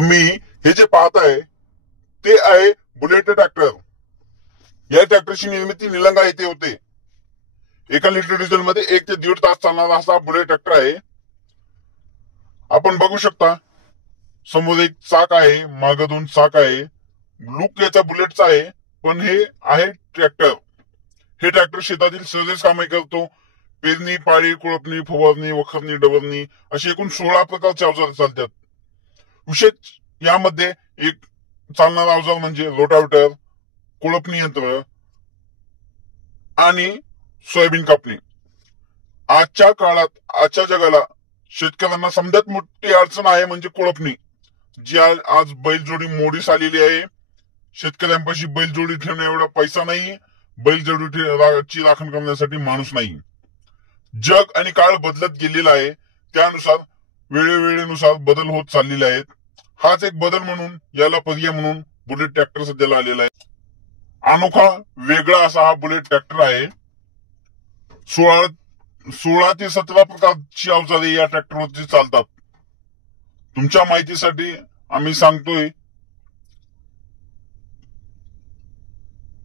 तुम्ही हे जे पाहताय ते आहे बुलेट ट्रॅक्टर। या ट्रॅक्टरची निर्मिती निलंगा येथे होते। 1 लिटर डिझेल मध्ये 1 ते 1.5 तास चालणारा असा बुलेट ट्रॅक्टर आहे। आपण बघू शकता समोर एक चाक आहे, मागे 2 चाक आहे। लुक याचा बुलेटचा आहे, पण हे आहे ट्रॅक्टर। हे ट्रॅक्टर शेतातील सहज कामे करतो। पेरणी, पाळी, कुळपणी, फवारणी, वखरणी, डवरणी अशी एकूण 16 प्रकारचे अवजार चालतात। विशेष यामध्ये एक चालणारा अवजार म्हणजे रोटावेटर, कुळपणी यंत्र आणि सोयाबीन कापणी। आजच्या काळात, आजच्या जगाला शेतकऱ्यांना समजत मोठी अडचण आहे म्हणजे कुळपणी, जी आज बैलजोडी मोडीस आलेली आहे। शेतकऱ्यांपाशी बैलजोडी ठेवण्या एवढा पैसा नाही, बैलजोडी राखण करण्यासाठी माणूस नाही। जग आणि काळ बदलत गेलेला आहे, त्यानुसार वेळेनुसार बदल होत चाललेले आहेत। हाच एक बदल म्हणून, याला पर्याय म्हणून बुलेट ट्रॅक्टर सध्याला आलेला आहे। अनोखा वेगळा असा हा बुलेट ट्रॅक्टर आहे। 16 ते 17 प्रकारची अवजारे या ट्रॅक्टरवरती चालतात। तुमच्या माहितीसाठी आम्ही सांगतोय,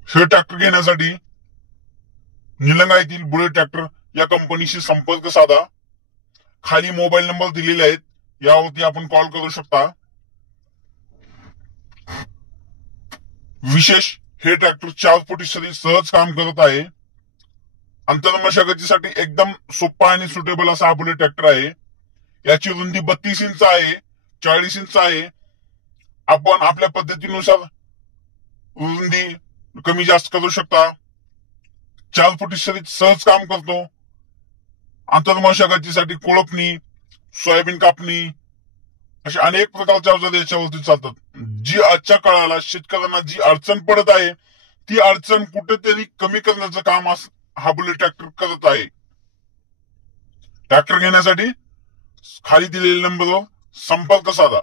हे ट्रॅक्टर घेण्यासाठी निलंगा येथील बुलेट ट्रॅक्टर या कंपनीशी संपर्क साधा। खाली मोबाईल नंबर दिलेले आहेत, यावरती आपण कॉल करू शकता। विशेष हे ट्रॅक्टर 4 फुटी सहज काम करत आहे। अंतर्मशागतीसाठी एकदम सोपा आणि सुटेबल असा हा बुलेट ट्रॅक्टर आहे। याची रुंदी 32 इंच आहे, 40 इंच आहे। आपण आपल्या पद्धतीनुसार रुंदी कमी जास्त करू शकता। 4 फुटी सहज काम करतो। अंतर्मशागतीसाठी कोळपणी, सोयाबीन कापणी अशा अनेक प्रकारच्या अवजारे याच्यावरती चालतात। जी आजच्या काळाला शेतकऱ्यांना जी अडचण पडत आहे, ती अडचण कुठेतरी कमी करण्याचं काम हा बुलेट ट्रॅक्टर करत आहे। ट्रॅक्टर घेण्यासाठी खाली दिलेल्या नंबरवर संपर्क साधा।